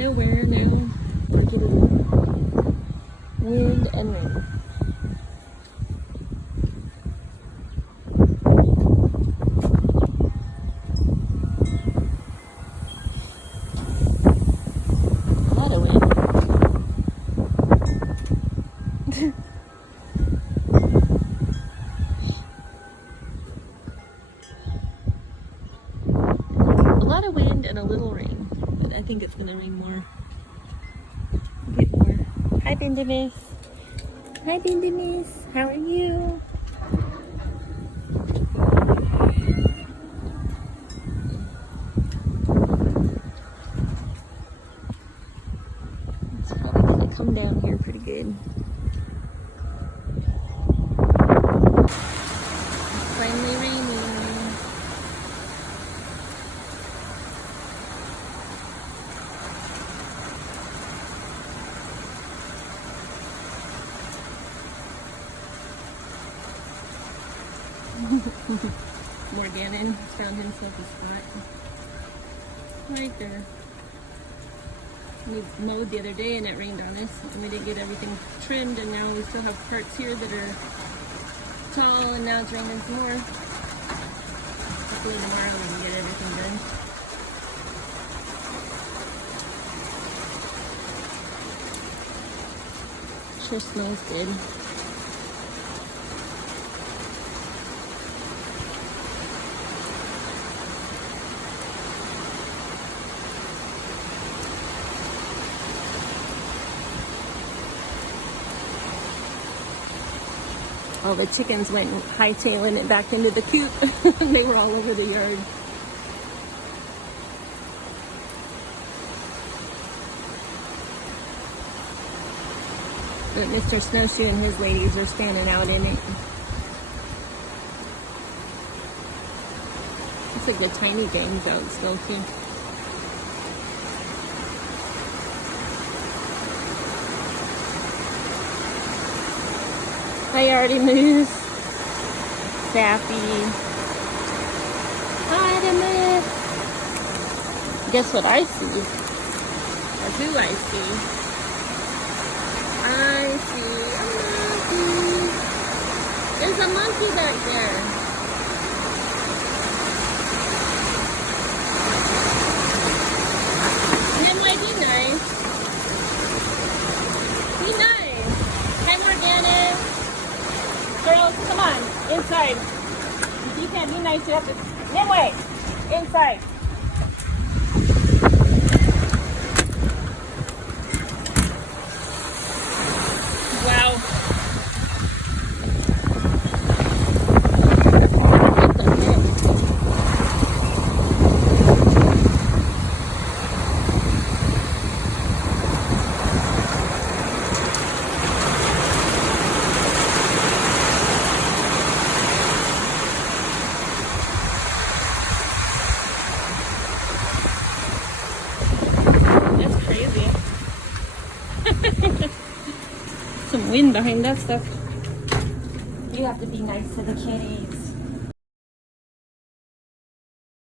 nowhere now. We're getting wind and rain. A lot of wind. A lot of wind and a little rain. But I think it's gonna rain more. A bit more. Hi, Bendemis. Hi, Bendemis. How are you? It's probably gonna come down here pretty good. It's finally raining. Morganon found himself a spot right there. We mowed the other day and it rained on us and we didn't get everything trimmed, and now we still have parts here that are tall and now it's raining some more. Hopefully tomorrow we can get everything done. Sure smells good. All the chickens went hightailing it back into the coop. They were all over the yard. But Mr. Snowshoe and his ladies are standing out in it. Looks like the tiny gang's out still too. Hi, Artemis. Sappy. Hi, Artemis. Guess what I see? Or who I see? I see a monkey. There's a monkey back there. That might be nice. Be nice. Hi, Morgana. Girls, come on, inside. If you can't be nice, you have to. Midway, inside. Wow. Some wind behind that stuff. You have to be nice to the kitties.